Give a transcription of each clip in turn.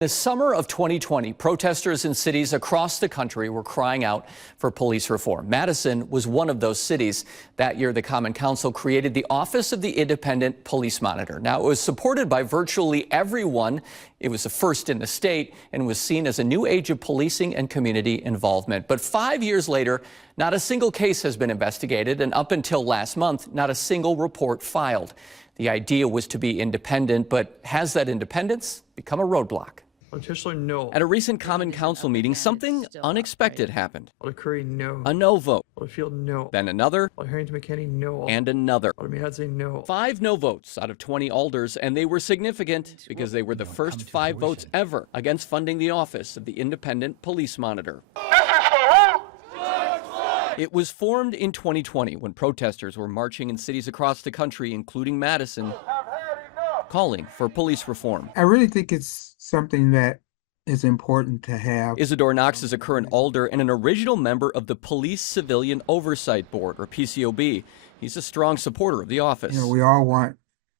The summer of 2020, protesters in cities across the country were crying out for police reform. Madison was one of those cities. That year, the Common Council created the Office of the Independent Police Monitor. Now, it was supported by virtually everyone. It was the first in the state and was seen as a new age of policing and community involvement. But 5 years later, not a single case has been investigated, and up until last month, not a single report filed. The idea was to be independent, but has that independence become a roadblock? No. At a recent Common Council meeting, something unexpected happened. Curry, no. A no vote. Field, no. Then another. Harrington McKinney, no. And another. No. 5 no votes out of 20 alders, and they were significant because they were the first 5 votes ever against funding the Office of the Independent Police Monitor. It was formed in 2020 when protesters were marching in cities across the country, including Madison, calling for police reform. I really think it's something that is important to have. Isidore Knox is a current alder and an original member of the Police Civilian Oversight Board, or PCOB. He's a strong supporter of the office. We all want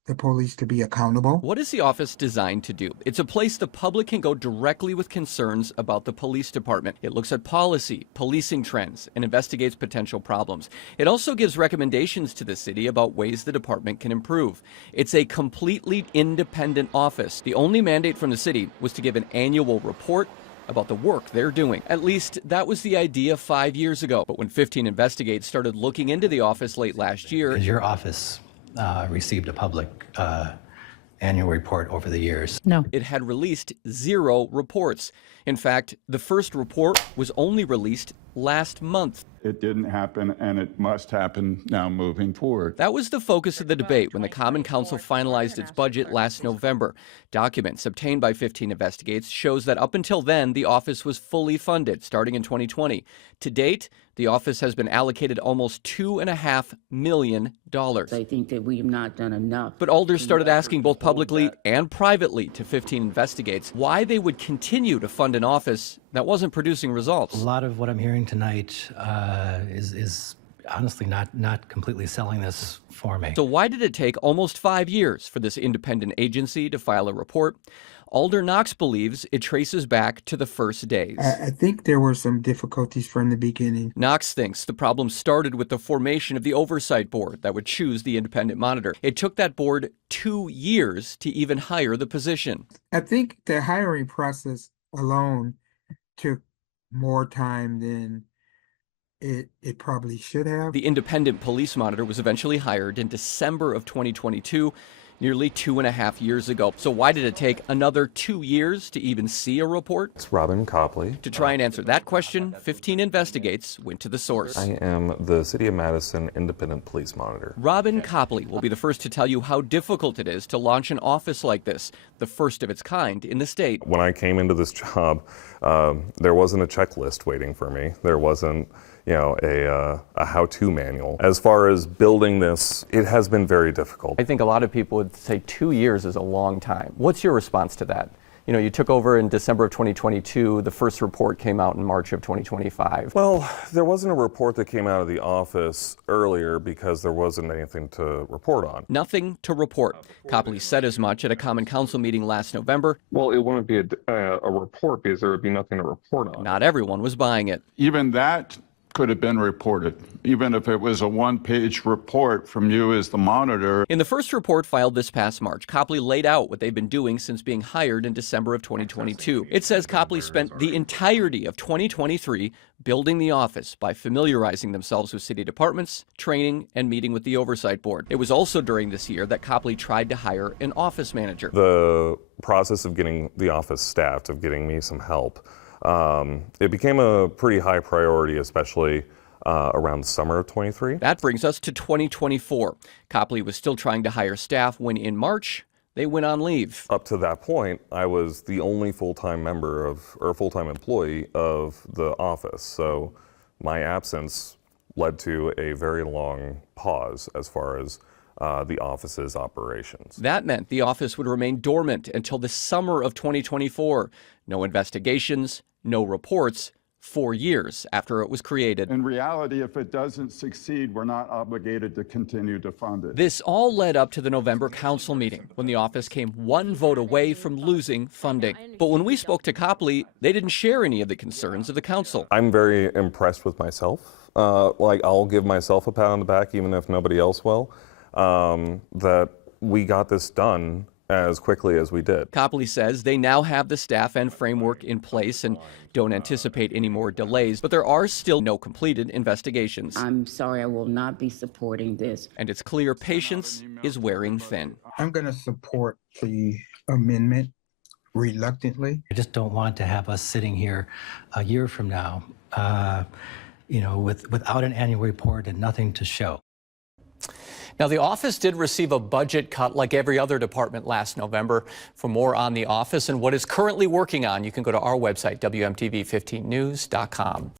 the police to be accountable. What is the office designed to do? It's a place the public can go directly with concerns about the police department. It looks at policy, policing trends, and investigates potential problems. It also gives recommendations to the city about ways the department can improve. It's a completely independent office. The only mandate from the city was to give an annual report about the work they're doing. At least that was the idea 5 years ago. But when 15 Investigates started looking into the office late last year, your office received a public annual report over the years. No. It had released 0 reports. In fact, the first report was only released last month. It didn't happen, and it must happen now moving forward. That was the focus of the debate when the Common Council finalized its budget last November. Documents obtained by 15 Investigates shows that up until then, the office was fully funded, starting in 2020. To date, the office has been allocated almost $2.5 million. I think that we have not done enough. But alders started asking both publicly and privately to 15 Investigates why they would continue to fund an office that wasn't producing results. A lot of what I'm hearing tonight is honestly not completely selling this for me. So why did it take almost 5 years for this independent agency to file a report? Alder Knox believes it traces back to the first days. I think there were some difficulties from the beginning. Knox thinks the problem started with the formation of the oversight board that would choose the independent monitor. It took that board 2 years to even hire the position. I think the hiring process alone took more time than it probably should have. The independent police monitor was eventually hired in December of 2022, nearly 2.5 years ago. So why did it take another 2 years to even see a report? It's Robin Copley. To try and answer that question, 15 Investigates went to the source. I am the City of Madison Independent Police Monitor. Robin Copley will be the first to tell you how difficult it is to launch an office like this, the first of its kind in the state. When I came into this job, there wasn't a checklist waiting for me. There wasn't a how-to manual. As far as building this, it has been very difficult. I think a lot of people would say 2 years is a long time. What's your response to that? You took over in December of 2022. The first report came out in March of 2025. Well, there wasn't a report that came out of the office earlier because there wasn't anything to report on. Nothing to report. Copley said as much at a Common Council meeting last November. Well, it wouldn't be a report because there would be nothing to report on. Not everyone was buying it. Even that could have been reported, even if it was a one-page report from you as the monitor. In the first report filed this past March, Copley laid out what they've been doing since being hired in December of 2022. It says Copley spent the entirety of 2023 building the office by familiarizing themselves with city departments, training, and meeting with the oversight board. It was also during this year that Copley tried to hire an office manager. The process of getting the office staffed, of getting me some help, it became a pretty high priority, especially around the summer of 23. That brings us to 2024. Copley was still trying to hire staff when in March, they went on leave. Up to that point, I was the only full-time full-time employee of the office. So my absence led to a very long pause as far as the office's operations. That meant the office would remain dormant until the summer of 2024. No investigations, no reports, 4 years after it was created. In reality, if it doesn't succeed, we're not obligated to continue to fund it. This all led up to the November council meeting, when the office came one vote away from losing funding. But when we spoke to Copley, they didn't share any of the concerns of the council. I'm very impressed with myself. I'll give myself a pat on the back, even if nobody else will, that we got this done as quickly as we did. Copley says they now have the staff and framework in place and don't anticipate any more delays, but there are still no completed investigations. I'm sorry, I will not be supporting this. And it's clear patience is wearing thin. I'm going to support the amendment reluctantly. I just don't want to have us sitting here a year from now, without an annual report and nothing to show. Now, the office did receive a budget cut like every other department last November. For more on the office and what it's currently working on, you can go to our website, WMTV15news.com.